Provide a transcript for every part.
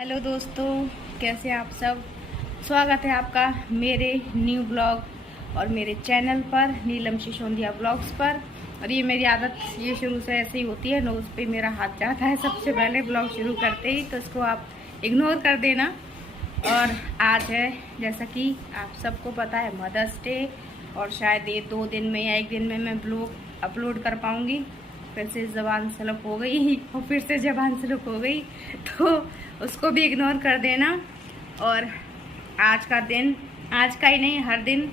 Hello दोस्तों, कैसे हैं आप सब। स्वागत है आपका मेरे न्यू ब्लॉग और मेरे चैनल पर नीलम सिसोदिया ब्लॉग्स पर। और ये मेरी आदत ये शुरू से ऐसे ही होती है, नोज़ पे मेरा हाथ जाता है सबसे पहले ब्लॉग शुरू करते ही, तो इसको आप इग्नोर कर देना। और आज है, जैसा कि आप सबको पता है, मदर्स डे। और शायद ये 2 दिन में या 1 दिन में मैं ब्लॉग अपलोड कर पाऊँगी। फिर से ज़बान स्लिप हो गई और फिर से ज़बान स्लिप हो गई, तो उसको भी इग्नोर कर देना। और आज का दिन, आज का ही नहीं, हर दिन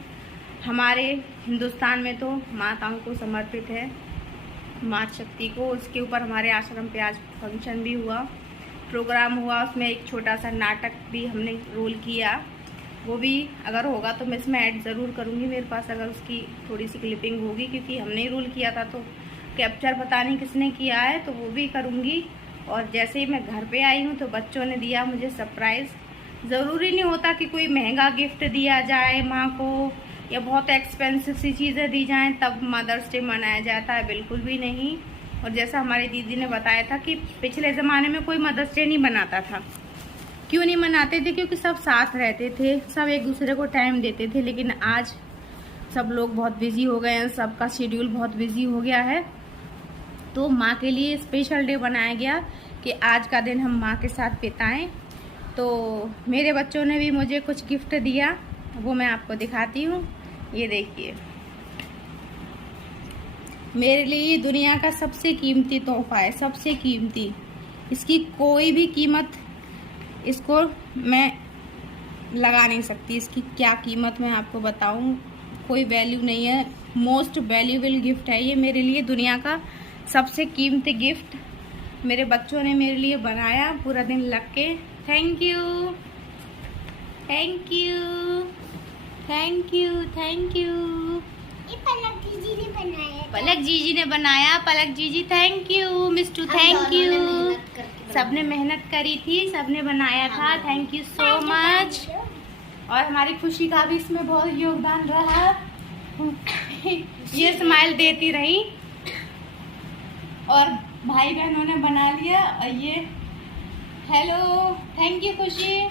हमारे हिंदुस्तान में तो माताओं को समर्पित है, मातृ शक्ति को। उसके ऊपर हमारे आश्रम पे आज फंक्शन भी हुआ, प्रोग्राम हुआ, उसमें एक छोटा सा नाटक भी हमने रोल किया। वो भी अगर होगा तो मैं इसमें ऐड ज़रूर करूँगी, मेरे पास अगर उसकी थोड़ी सी क्लिपिंग होगी, क्योंकि हमने ही रोल किया था तो कैप्चर पता नहीं किसने किया है, तो वो भी करूँगी। और जैसे ही मैं घर पे आई हूँ तो बच्चों ने दिया मुझे सरप्राइज़। ज़रूरी नहीं होता कि कोई महंगा गिफ्ट दिया जाए माँ को या बहुत एक्सपेंसिव सी चीज़ें दी जाएं तब मदर्स डे मनाया जाता है, बिल्कुल भी नहीं। और जैसा हमारी दीदी ने बताया था कि पिछले ज़माने में कोई मदर्स डे नहीं मनाता था। क्यों नहीं मनाते थे? क्योंकि सब साथ रहते थे, सब एक दूसरे को टाइम देते थे। लेकिन आज सब लोग बहुत बिजी हो गए हैं, सबका शेड्यूल बहुत बिजी हो गया है, तो माँ के लिए स्पेशल डे बनाया गया कि आज का दिन हम माँ के साथ बिताएं। तो मेरे बच्चों ने भी मुझे कुछ गिफ्ट दिया, वो मैं आपको दिखाती हूँ। ये देखिए, मेरे लिए दुनिया का सबसे कीमती तोहफा है, सबसे कीमती। इसकी कोई भी कीमत, इसको मैं लगा नहीं सकती। इसकी क्या कीमत मैं आपको बताऊँ, कोई वैल्यू नहीं है। मोस्ट वैल्यूएबल गिफ्ट है ये मेरे लिए, दुनिया का सबसे कीमती गिफ्ट मेरे बच्चों ने मेरे लिए बनाया, पूरा दिन लग के। Thank you, thank you, thank you, thank you. ये पलक जीजी ने बनाया। पलक जीजी ने बनाया, पलक जीजी थैंक यू, मिस्टू थैंक यू। सबने मेहनत करी थी, सबने बनाया था, थैंक यू सो मच। और हमारी खुशी का भी इसमें बहुत योगदान रहा। ये स्माइल देती रही और भाई बहनों ने बना लिया। और ये हेलो, थैंक यू खुशी।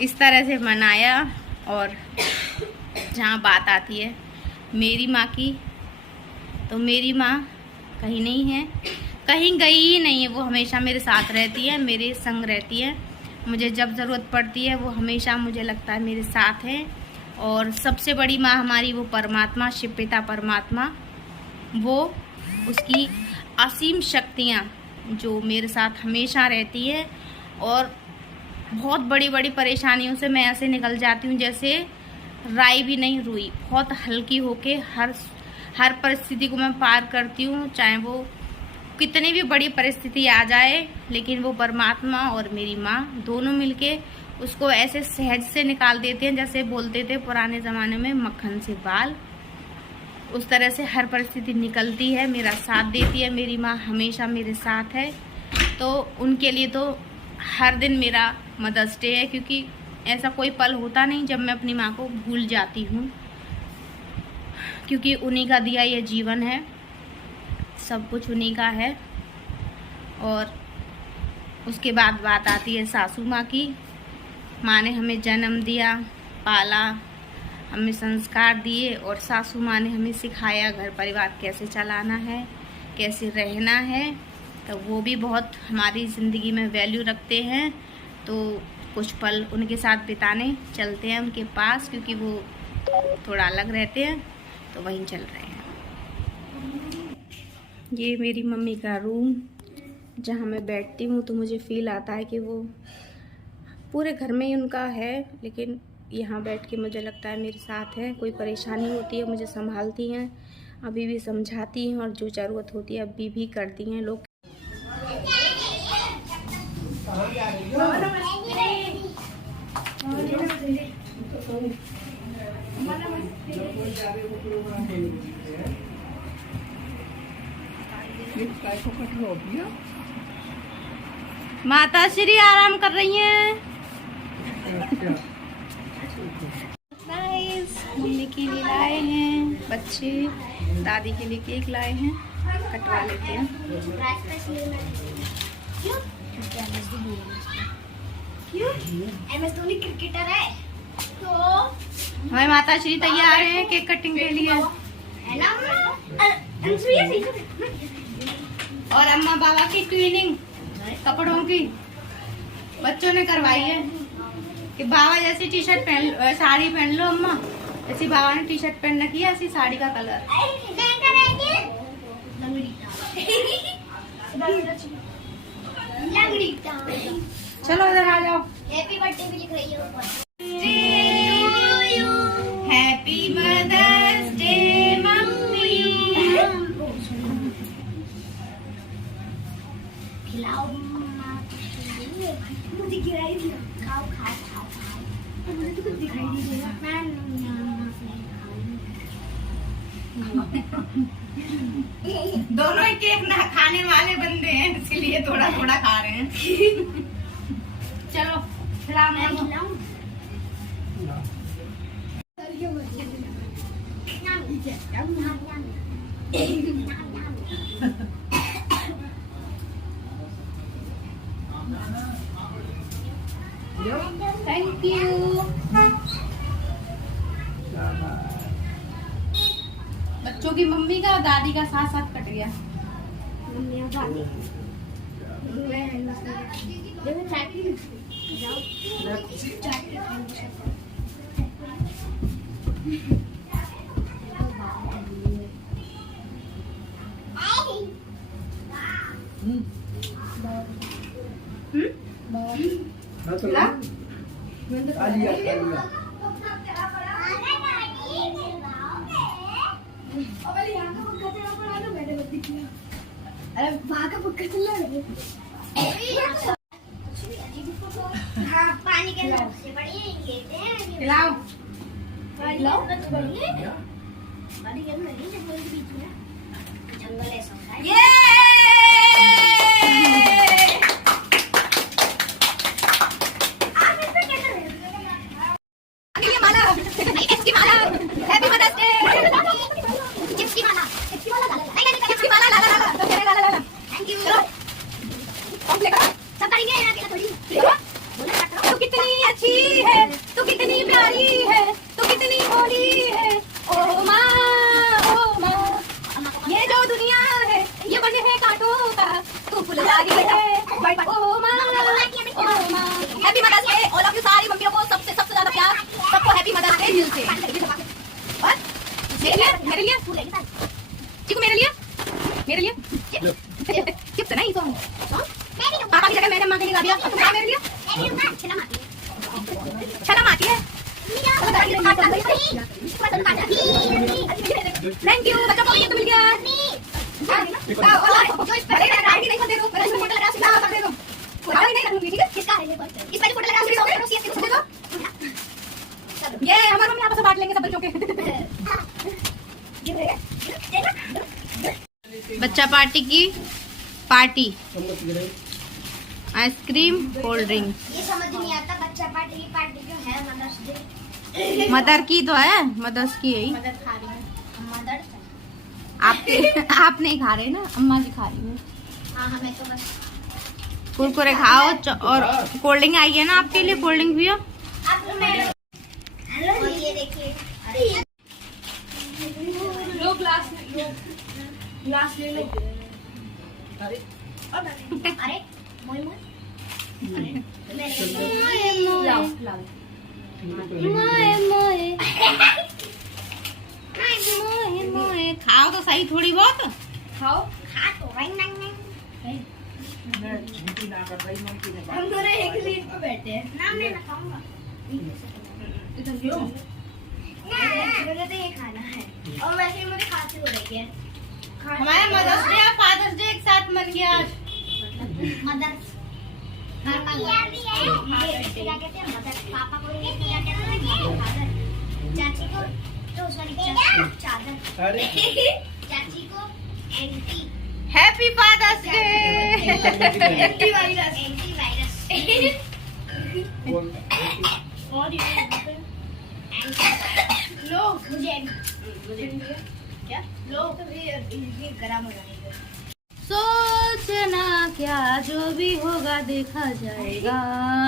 इस तरह से मनाया। और जहाँ बात आती है मेरी माँ की, तो मेरी माँ कहीं नहीं है, कहीं गई ही नहीं है। वो हमेशा मेरे साथ रहती है, मेरे संग रहती है। मुझे जब ज़रूरत पड़ती है वो हमेशा, मुझे लगता है, मेरे साथ है। और सबसे बड़ी माँ हमारी वो परमात्मा, शिव पिता परमात्मा, वो उसकी असीम शक्तियाँ जो मेरे साथ हमेशा रहती है। और बहुत बड़ी बड़ी परेशानियों से मैं ऐसे निकल जाती हूँ जैसे राई भी नहीं रुई। बहुत हल्की होके हर परिस्थिति को मैं पार करती हूँ, चाहे वो कितनी भी बड़ी परिस्थिति आ जाए। लेकिन वो परमात्मा और मेरी माँ दोनों मिलके उसको ऐसे सहज से निकाल देते हैं, जैसे बोलते थे पुराने ज़माने में, मक्खन से बाल। उस तरह से हर परिस्थिति निकलती है, मेरा साथ देती है। मेरी माँ हमेशा मेरे साथ है, तो उनके लिए तो हर दिन मेरा मदर्स डे है। क्योंकि ऐसा कोई पल होता नहीं जब मैं अपनी माँ को भूल जाती हूँ, क्योंकि उन्हीं का दिया ये जीवन है, सब कुछ उन्हीं का है। और उसके बाद बात आती है सासू माँ की। माँ ने हमें जन्म दिया, पाला, हमें संस्कार दिए, और सासू माँ ने हमें सिखाया घर परिवार कैसे चलाना है, कैसे रहना है। तो वो भी बहुत हमारी ज़िंदगी में वैल्यू रखते हैं। तो कुछ पल उनके साथ बिताने चलते हैं उनके पास, क्योंकि वो थोड़ा अलग रहते हैं, तो वहीं चल रहे हैं। ये मेरी मम्मी का रूम, जहाँ मैं बैठती हूँ तो मुझे फ़ील आता है कि वो पूरे घर में ही उनका है, लेकिन यहाँ बैठ के मुझे लगता है मेरे साथ है। कोई परेशानी होती है मुझे संभालती हैं, अभी भी समझाती हैं, और जो ज़रूरत होती है अभी भी करती हैं लोग। माता श्री आराम कर रही हैं। मम्मी के लिए लाए हैं बच्चे, दादी के लिए केक लाए हैं, कटवा लेते हैं। MS धोनी क्रिकेटर है तो हमारी माता श्री तैयार है केक कटिंग के लिए, है ना। और अम्मा बाबा की ट्विनिंग कपड़ों की बच्चों ने करवाई है कि बाबा जैसी टी शर्ट पहन साड़ी पहन लो अम्मा, ऐसी बाबा ने टी शर्ट पहन रखी है, ऐसी साड़ी का कलर। चलो इधर आ जाओ। हैप्पी बर्थडे भी लिख रही है ऊपर। हैप्पी मदर्स डे मम्मी। खिलाओ मुझे गिराई दिया। खाओ खाओ खाओ खाओ। मुझे तो कुछ दिखाई नहीं दे रहा। दोनों ही केक ना खाने वाले बंदे हैं, इसलिए थोड़ा थोड़ा खा रहे हैं। चलो खिलाओ। Thank you. बच्चों की मम्मी का और दादी का साथ साथ कट गया। मम्मी और दादी देखो चाय अरे वहाँ का पक्का चला हाँ पानी के अंदर से बड़ी खिलाओ। पानी के अंदर ही जंगल के बीच में जंगल ऐसा होता है। ये आप इसमें कैसे रहे? माला इसकी माला हैप्पी मदर्स डे। चिप्स की माला इसकी माला ला ला ला ला ला। Thank you. कौन लेगा? सब करेंगे ना अकेला थोड़ी। तू कितनी अच्छी है, तू कितनी प्यारी है, तू कितनी भोली है, ओ माँ ओ माँ। ये जो दुनिया है ये बने है कांटों का, तू फुलवारी है ओ माँ ओ माँ। Happy mother's day all of you, सारी मम्मियों को सबसे ज्यादा प्यार, सबको हैप्पी मदर्स डे दिल से। और मेरे लिए चिकू मेरे लिए चिप्स नहीं तो पापा की जगह मैंने माँ के लिए ला दिया। मेरे लिए शर्म आती है। थैंक यू बच्चों को गिफ्ट मिल गया। ये हमारे मम्मी आपस में बांट लेंगे सब बच्चों के। बच्चा पार्टी की पार्टी, आइसक्रीम कोल्ड ड्रिंक। ये समझ नहीं आता बच्चा पार्टी की पार्टी क्यों है। मदर्स डे मदर की तो है, मदर्स की है। मदर खा रही है। मदर आपके आप नहीं खा रहे ना, अम्मा जी खा रही है। हाँ हमें तो बस कुरकुरे खाओ और कोल्ड ड्रिंक आई है ना आपके लिए, कोल्ड ड्रिंक पियो। आप हेलो और ये देखिए। अरे लो ग्लास ले लो। अरे मोई मोई खाओ तो सही, थोड़ी बहुत खाओ खा तो रंग रंग हम दोनों एक सीट पे बैठे हैं। ना मैं ना खाऊंगा। मुझे तो ये खाना है और वैसे ही मुझे खांसी हो रही है। हमारा मदर्स डे और फादर्स डे एक साथ मन गया आज। मदर्स क्या कहते हैं मदर, पापा को क्या कहते हैं फादर, चाची को तो सॉरी चादर, चाची को aunty. Happy father's day. Antivirus और लो मुझे क्या लो तो ये गरम हो जाएगा। सोचना क्या जो भी होगा देखा जाएगा।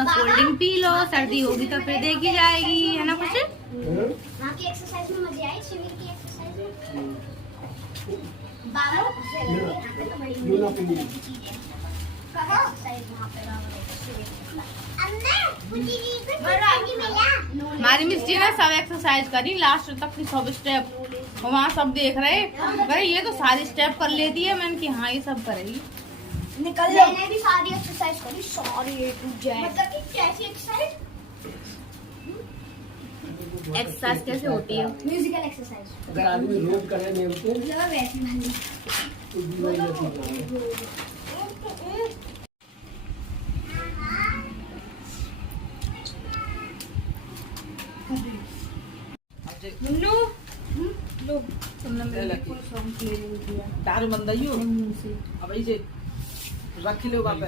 कोल्ड ड्रिंक पी लो, सर्दी होगी तो फिर देखी जाएगी, है ना कुछ? वहाँ की एक्सरसाइज में मजे आए, स्विमिंग की एक्सरसाइज में। बाबा हमारी मिस जी ने सब एक्सरसाइज करी लास्ट तक की, सब स्टेप वहाँ सब देख रहे, अरे ये तो सारी स्टेप कर लेती है। मैंने कि हाँ ये सब करेगी। निकल मैंने भी सारी एक्सरसाइज करी, सारी A to Z। मतलब कि कैसी एक्सरसाइज? एक्सरसाइज कैसे होती है? Musical exercise. अगर आदमी रोज करे नहीं होते वैसी वाली। तो बीमारी होती है। मुन्नू लो, तुमने मेरे फुल सॉन्ग प्ले नहीं दिया। दारू बंदाइयो मुंह से अब ऐसे रख लो वहाँ पे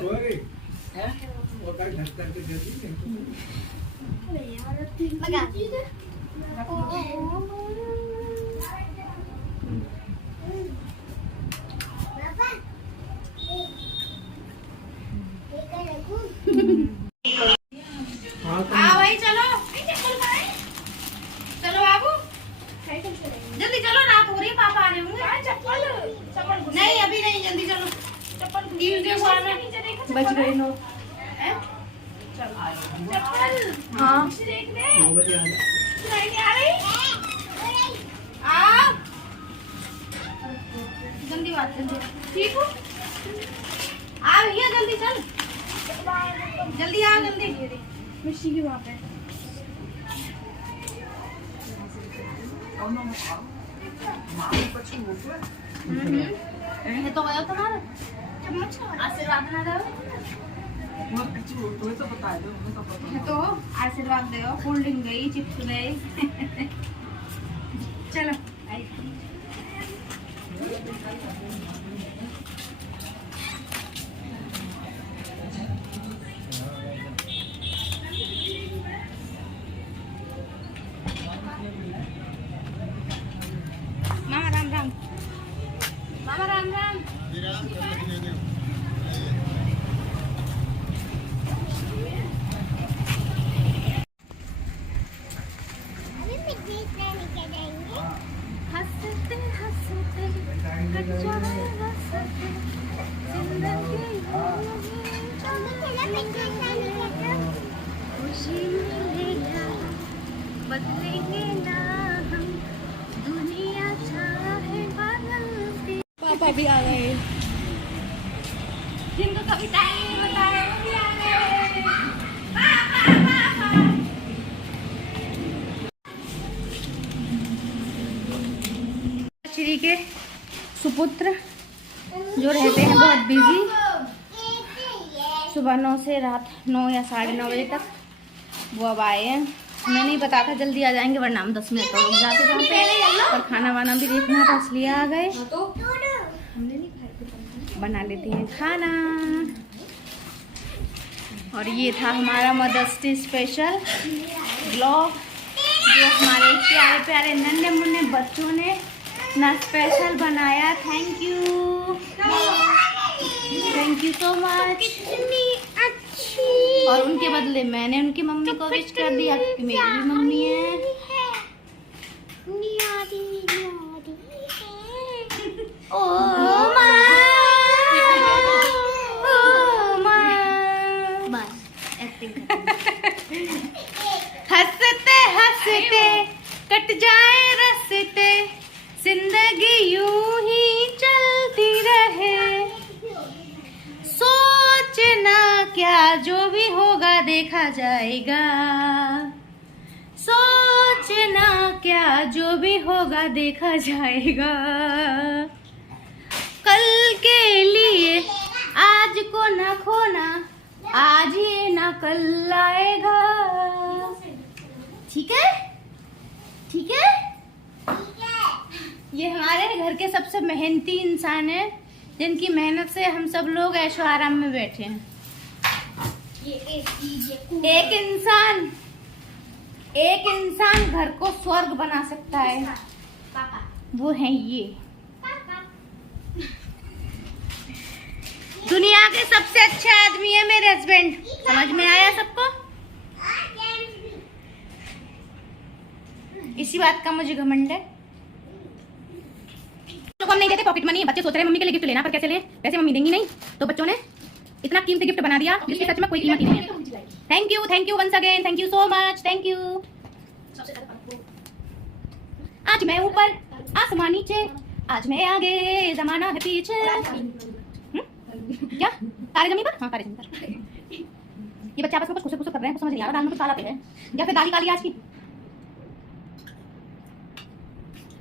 हैं। और काय ढक करके देती है। लगा। हाँ हाँ भाई चलो चलो बाबू जल्दी चलो, रात हो रही है, पापा आ रहे होंगे। नहीं अभी नहीं, जल्दी चलो। बच गए 9। हाँ 9 बजे आ जा। जल्दी बात कर, ठीक हो? आ भैया जल्दी चल, जल्दी आ जल्दी। मिर्ची की बात है। ये तो गया तुम्हारा आशीर्वाद ना दो, तो आशीर्वाद दो। कोल्ड ड्रिंक गई, चिप्स गए। चलो मामा राम राम, मामा राम राम। हंसते हंसते कट जाए बसते जिंदगी, खुशी मिलेगा बदलेंगे ना हम, दुनिया चाहे बदलती। पापा भी आ गए, जिनको कभी टाइम नहीं बताया वो भी आ गए। श्री के सुपुत्र जो रहते हैं बहुत बिजी, सुबह 9 से रात 9 या 9:30 बजे तक, वो अब आए हैं। हमें नहीं पता था जल्दी आ जाएंगे, वरना हम 10 मिनट और रुक जाते वहाँ पे। और खाना वाना भी देखना था इसलिए आ गए। बना लेते हैं खाना। और ये था हमारा मदर्स डे स्पेशल ब्लॉग, जो हमारे प्यारे प्यारे नन्हे मुन्ने बच्चों ने ना स्पेशल बनाया। Thank you so much. और उनके बदले मैंने उनकी मम्मी को विश कर दिया, क्योंकि मेरी भी मम्मी है। ओ हंसते हंसते कट जाए रस्ते, जिंदगी यूं ही चलती रहे। सोचना क्या जो भी होगा देखा जाएगा, सोचना क्या जो भी होगा देखा जाएगा। कल के लिए आज को न खोना, आज ही ना कल आएगा। ठीक है, ठीक है। ये हमारे घर के सबसे मेहनती इंसान है, जिनकी मेहनत से हम सब लोग ऐशो आराम में बैठे हैं। एक इंसान घर को स्वर्ग बना सकता है, वो है ये। दुनिया के सबसे अच्छे आदमी है मेरे हस्बैंड। समझ में आया सबको? इसी बात का मुझे घमंड है। लोग हम नहीं देते पॉकेट मनी। बच्चे सोच रहे हैं मम्मी के लिए गिफ्ट लेना, पर कैसे लें? वैसे मम्मी देंगी नहीं, तो बच्चों ने इतना कीमती गिफ्ट बना दिया जिसकी सच में कोई कीमत ही नहीं है। Thank you once again, thank you so much, thank you. आज मैं ऊपर आसमान नीचे, आज मैं आगे जमाना है पीछे। क्या तारे जमीन पर? हाँ तारे जमीन पर। ये बच्चे आपस में कुछ कुछ कर रहे हैं, समझ नहीं आ रहा। दाल में कुछ काला है या फिर दाली काली आज की।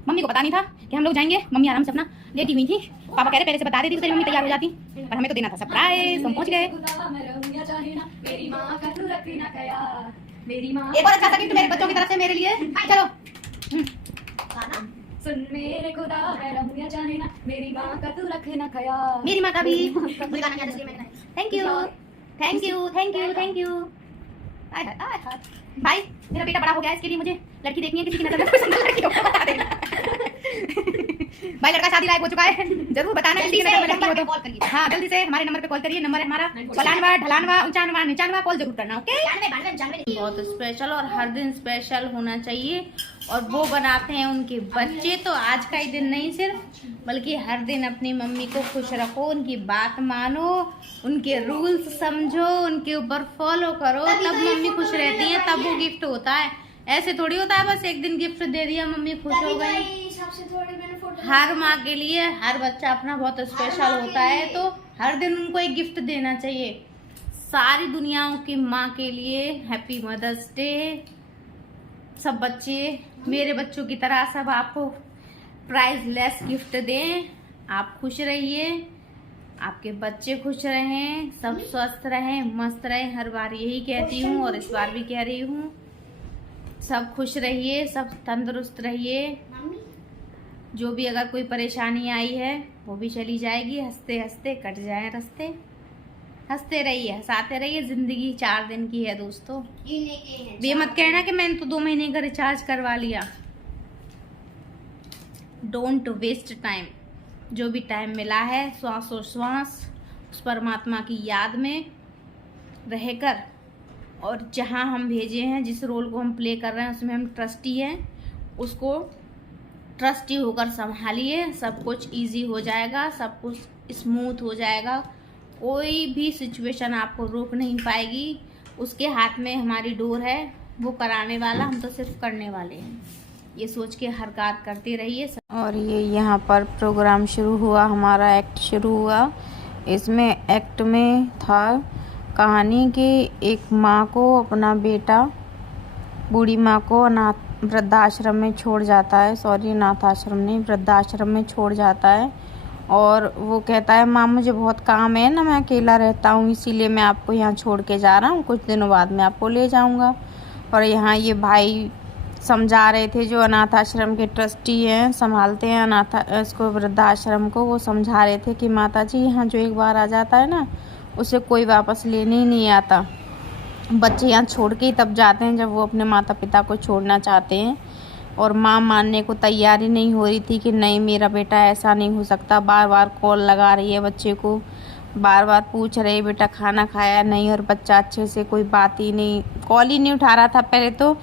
मम्मी को पता नहीं था कि हम लोग जाएंगे। मम्मी आराम से अपना लेटी हुई थी। पापा कह रहे पहले से बता देती तो तेरी मम्मी तैयार हो जाती, पर हमें तो देना था सरप्राइज। हम पहुंच गए। एक और अच्छा सा गिफ्ट मेरे बच्चों की तरफ से मेरे लिए। चलो सुन मेरे खुदा है रहूंगा चाहे ना, मेरी माँ का तू रखे ना ख्याल। मेरी माँ का भी। Thank you thank you thank you thank you. भाई मेरा बेटा बड़ा हो गया, इसके लिए मुझे लड़की देखनी है। किसी की नजर में कोई सुंदर लड़की हो तो बता देना। भाई लड़का शादी लायक हो चुका है, जरूर बताना किसी की नजर में लड़की हो तो। कॉल करिए। हाँ जल्दी से हमारे नंबर पे कॉल करिए। नंबर है हमारा 92 ढलानवा 95 95। कॉल जरूर करना। ओके। बहुत स्पेशल और हर दिन स्पेशल होना चाहिए, और वो बनाते हैं उनके बच्चे। तो आज का ही दिन नहीं सिर्फ, बल्कि हर दिन अपनी मम्मी को खुश रखो, उनकी बात मानो, उनके रूल्स समझो, उनके ऊपर फॉलो करो, तब मम्मी खुश रहती है, तब वो गिफ्ट होता है। ऐसे थोड़ी होता है बस एक दिन गिफ्ट दे दिया मम्मी खुश हो गई। हर माँ के लिए हर बच्चा अपना बहुत स्पेशल होता है, तो हर दिन उनको एक गिफ्ट देना चाहिए। सारी दुनियाओं की माँ के लिए हैप्पी मदर्स डे। सब बच्चे मेरे बच्चों की तरह सब आपको प्राइसलेस गिफ्ट दें। आप खुश रहिए, आपके बच्चे खुश रहें, सब स्वस्थ रहें, मस्त रहें। हर बार यही कहती हूँ और इस बार भी कह रही हूँ, सब खुश रहिए, सब तंदुरुस्त रहिए। जो भी अगर कोई परेशानी आई है वो भी चली जाएगी। हंसते हंसते कट जाए रास्ते। हंसते रहिए, हंसाते रहिए। जिंदगी 4 दिन की है दोस्तों। ये मत कहना कि मैंने तो 2 महीने का रिचार्ज करवा लिया। Don't waste time. जो भी टाइम मिला है श्वास उस परमात्मा की याद में रहकर, और जहां हम भेजे हैं, जिस रोल को हम प्ले कर रहे हैं उसमें हम ट्रस्टी हैं, उसको ट्रस्टी होकर संभालिए। सब कुछ इजी हो जाएगा, सब कुछ स्मूथ हो जाएगा। कोई भी सिचुएशन आपको रोक नहीं पाएगी। उसके हाथ में हमारी डोर है, वो कराने वाला, हम तो सिर्फ करने वाले हैं। ये सोच के हरकत करते रहिए। और ये यहाँ पर प्रोग्राम शुरू हुआ, हमारा एक्ट शुरू हुआ। इसमें एक्ट में था कहानी कि एक माँ को अपना बेटा, बूढ़ी माँ को वृद्धाश्रम में छोड़ जाता है। सॉरी, अनाथाश्रम नहीं, वृद्धाश्रम में छोड़ जाता है। और वो कहता है माँ मुझे बहुत काम है ना, मैं अकेला रहता हूँ, इसीलिए मैं आपको यहाँ छोड़ के जा रहा हूँ, कुछ दिनों बाद मैं आपको ले जाऊँगा। और यहाँ ये भाई समझा रहे थे, जो अनाथ आश्रम के ट्रस्टी हैं, संभालते हैं इसको वृद्धाश्रम को, वो समझा रहे थे कि माता जी यहाँ जो एक बार आ जाता है ना, उसे कोई वापस लेने ही नहीं आता। बच्चे यहाँ छोड़ के ही तब जाते हैं जब वो अपने माता पिता को छोड़ना चाहते हैं। और माँ मानने को तैयार ही नहीं हो रही थी कि नहीं मेरा बेटा ऐसा नहीं हो सकता। बार बार कॉल लगा रही है बच्चे को, बार बार पूछ रही है बेटा खाना खाया नहीं, और बच्चा अच्छे से कोई बात ही नहीं, कॉल ही नहीं उठा रहा था पहले तो।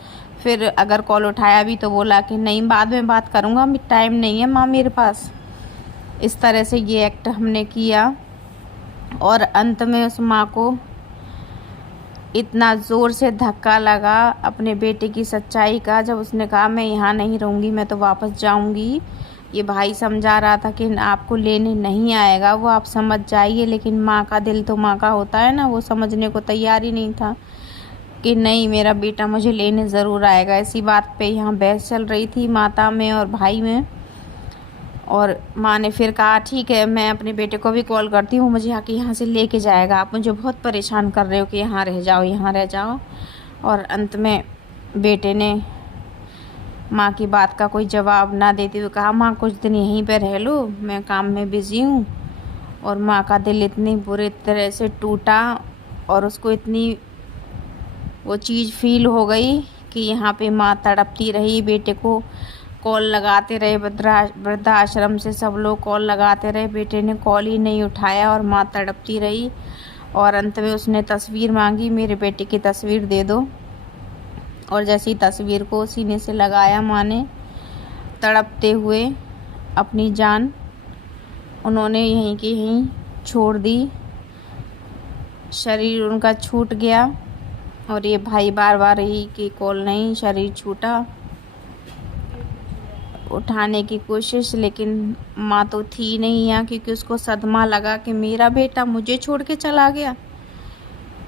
फिर अगर कॉल उठाया भी तो बोला कि नहीं बाद में बात करूँगा, टाइम नहीं है माँ मेरे पास। इस तरह से ये एक्ट हमने किया। और अंत में उस माँ को इतना ज़ोर से धक्का लगा अपने बेटे की सच्चाई का, जब उसने कहा मैं यहाँ नहीं रहूँगी, मैं तो वापस जाऊँगी। ये भाई समझा रहा था कि आपको लेने नहीं आएगा, वो आप समझ जाइए, लेकिन माँ का दिल तो माँ का होता है ना, वो समझने को तैयार ही नहीं था कि नहीं मेरा बेटा मुझे लेने ज़रूर आएगा। इसी बात पे यहाँ बहस चल रही थी माता में और भाई में। और माँ ने फिर कहा ठीक है मैं अपने बेटे को भी कॉल करती हूँ, मुझे आके यहाँ से लेके जाएगा, आप मुझे बहुत परेशान कर रहे हो कि यहाँ रह जाओ यहाँ रह जाओ। और अंत में बेटे ने माँ की बात का कोई जवाब ना देते हुए कहा माँ कुछ दिन यहीं पे रह लो, मैं काम में बिज़ी हूँ। और माँ का दिल इतनी बुरी तरह से टूटा और उसको इतनी वो चीज़ फील हो गई कि यहाँ पे माँ तड़पती रही बेटे को कॉल लगाते रहे, वृद्धाश्रम से सब लोग कॉल लगाते रहे, बेटे ने कॉल ही नहीं उठाया और माँ तड़पती रही। और अंत में उसने तस्वीर मांगी, मेरे बेटे की तस्वीर दे दो। और जैसी तस्वीर को सीने से लगाया माँ ने, तड़पते हुए अपनी जान उन्होंने यहीं की यहीं छोड़ दी। शरीर उनका छूट गया और ये भाई बार बार यही कि कॉल नहीं, शरीर छूटा, उठाने की कोशिश, लेकिन माँ तो थी नहीं यहाँ, क्योंकि उसको सदमा लगा कि मेरा बेटा मुझे छोड़ के चला गया।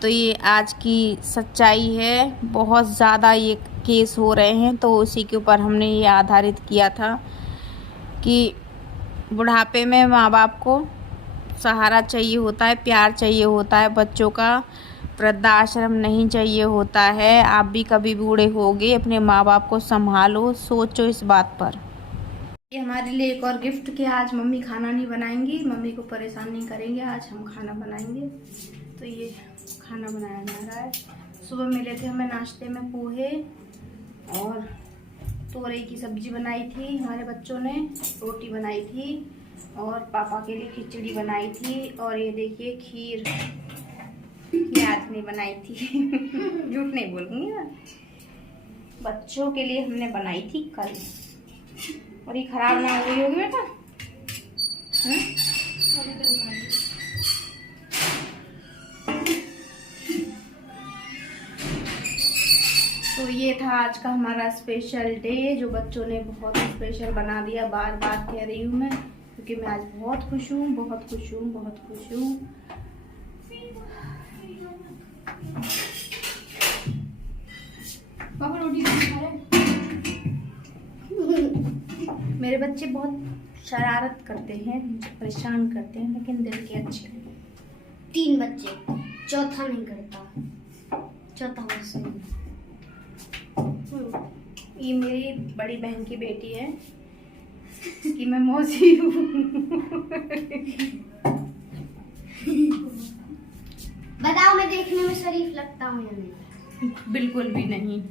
तो ये आज की सच्चाई है। बहुत ज़्यादा ये केस हो रहे हैं, तो उसी के ऊपर हमने ये आधारित किया था कि बुढ़ापे में माँ बाप को सहारा चाहिए होता है, प्यार चाहिए होता है, बच्चों का वृद्धाश्रम नहीं चाहिए होता है। आप भी कभी बूढ़े होगे, अपने माँ बाप को संभालो, सोचो इस बात पर। ये हमारे लिए एक और गिफ्ट कि आज मम्मी खाना नहीं बनाएंगी, मम्मी को परेशान नहीं करेंगे, आज हम खाना बनाएंगे। तो ये खाना बनाया जा रहा है। सुबह मिले थे हमें नाश्ते में पोहे और तोरई की सब्जी बनाई थी, हमारे बच्चों ने रोटी बनाई थी और पापा के लिए खिचड़ी बनाई थी। और ये देखिए खीर, ये आज नहीं बनाई थी झूठ नहीं बोलूँगी ना, बच्चों के लिए हमने बनाई थी कल। और ये खराब ना हो गई होगी बेटा? तो ये था आज का हमारा स्पेशल डे, जो बच्चों ने बहुत स्पेशल बना दिया। बार बार कह रही हूँ मैं, क्योंकि मैं आज बहुत खुश हूँ, बहुत खुश हूँ, बहुत खुश हूँ। पापा रोटी नहीं खा रहे? मेरे बच्चे बहुत शरारत करते हैं, परेशान करते हैं, लेकिन दिल के अच्छे हैं। 3 बच्चे, चौथा नहीं करता, चौथा बस नहीं। ये मेरी बड़ी बहन की बेटी है, इसकी मैं मौसी हूँ। बताओ मैं देखने में शरीफ लगता हूँ या नहीं? बिल्कुल भी नहीं,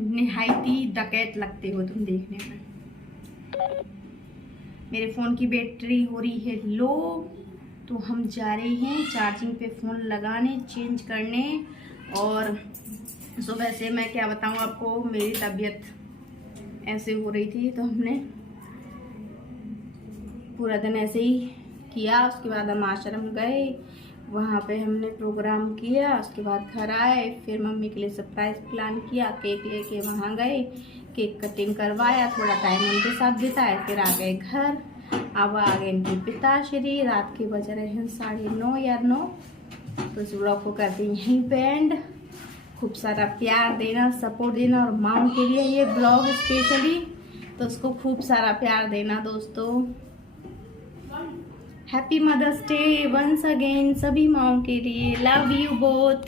निहायती डकैत लगते हो तुम देखने में। मेरे फ़ोन की बैटरी हो रही है लो, तो हम जा रहे हैं चार्जिंग पे फ़ोन लगाने, चेंज करने। और सुबह से मैं क्या बताऊँ आपको, मेरी तबीयत ऐसे हो रही थी, तो हमने पूरा दिन ऐसे ही किया। उसके बाद हम आश्रम गए, वहाँ पे हमने प्रोग्राम किया, उसके बाद घर आए, फिर मम्मी के लिए सरप्राइज प्लान किया, केक लेके वहाँ गए, केक कटिंग करवाया, थोड़ा टाइम उनके साथ बिताया, फिर आ गए घर। अब आ गए इनके पिताश्री, रात के बज रहे हैं 9:30 या 9। तो इस ब्लॉग को करते हैं यहीं पे एंड। खूब सारा प्यार देना, सपोर्ट देना, और माँ के लिए ये ब्लॉग स्पेशली, तो उसको खूब सारा प्यार देना दोस्तों। Happy mother's day once again सभी माँओं के लिए, लव यू बोथ।